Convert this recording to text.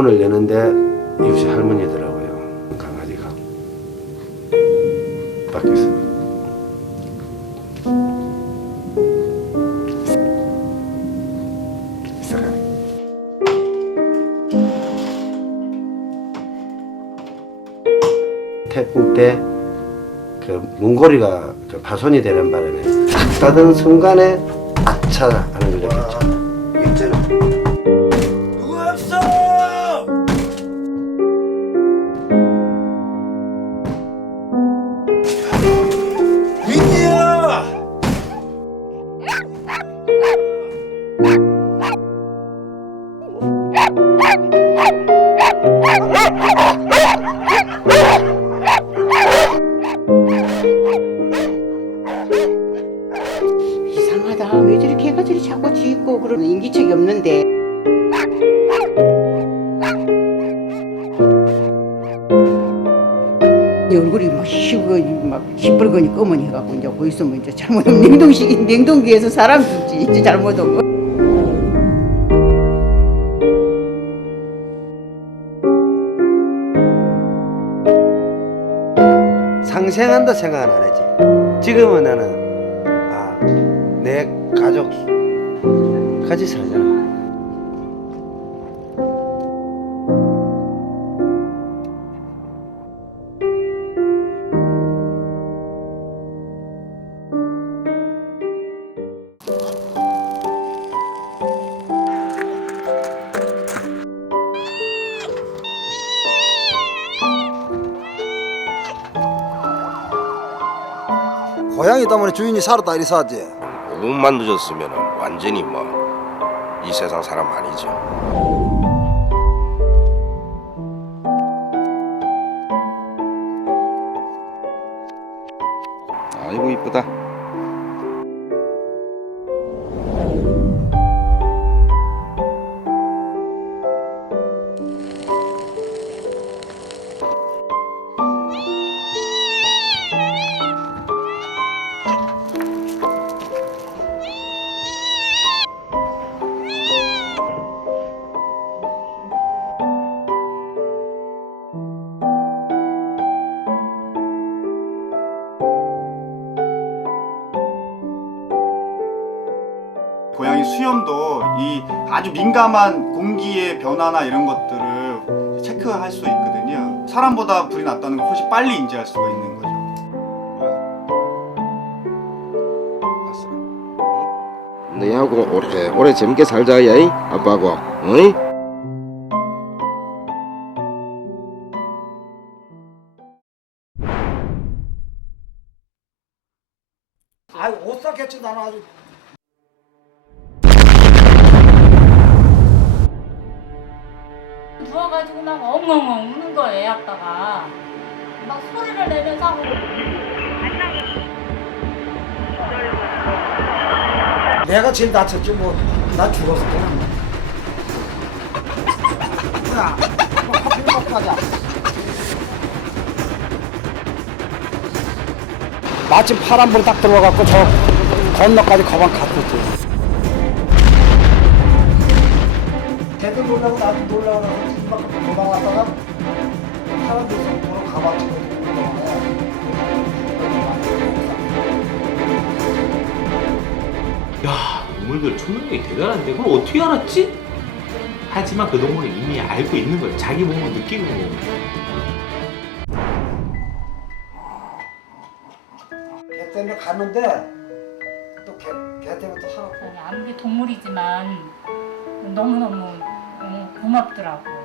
문을 여는데 이웃이 할머니더라고요. 강아지가 밖에서. 태풍 때 그 문고리가 파손이 되는 바람에 딱 닫은 순간에 아차 하는 걸 느꼈죠. 이제는 누구 없어? 윈디야! 이상하다. 왜 저렇게 해가 저리 자꾸 짖고 그러는 인기척이 없는데. 이 얼굴이 막 시뻘건이 검은이 해갖고 이제 거기서 이제 잘못하면 냉동기에서 사람 죽지 이제 잘못하면. 상생한다 생각은 안 하지. 지금은 나는 내 가족 같이 살잖아. 고양이 때문에 주인이 살았다 이리 사지. 5분만 늦었으면 완전히 이 세상 사람 아니죠. 아이고 이쁘다. 고양이 수염도 이 아주 민감한 공기의 변화나 이런 것들을 체크할 수 있거든요. 사람보다 불이 났다는 걸 훨씬 빨리 인지할 수가 있는 거죠. 너희하고 오래 재밌게 살자 야이 아빠하고. 어이? 아이 옷 샀겠지 나는 아주. 누워가지고 막 엉엉엉 우는 거예요, 애 아빠가. 막 소리를 내면서 하고. 내가 제일 다쳤지 뭐. 나 죽었을 때는. 야, 커피 먹고 가자. 마침 파란불이 딱 들어와갖고 저 건너까지 가방 갔었지. 걔도 놀라고 나도 놀라고 나서 집 밖으로 도망왔다가 사람들이 보러 가봤지. 야, 동물들 초능력이 대단한데 그걸 어떻게 알았지? 하지만 그 동물은 이미 알고 있는 거예요. 자기 몸으로 느끼는 거예요. 걔 때문에 갔는데 또 걔 때문에 또 살았고. 아무리 동물이지만 너무너무 고맙더라고.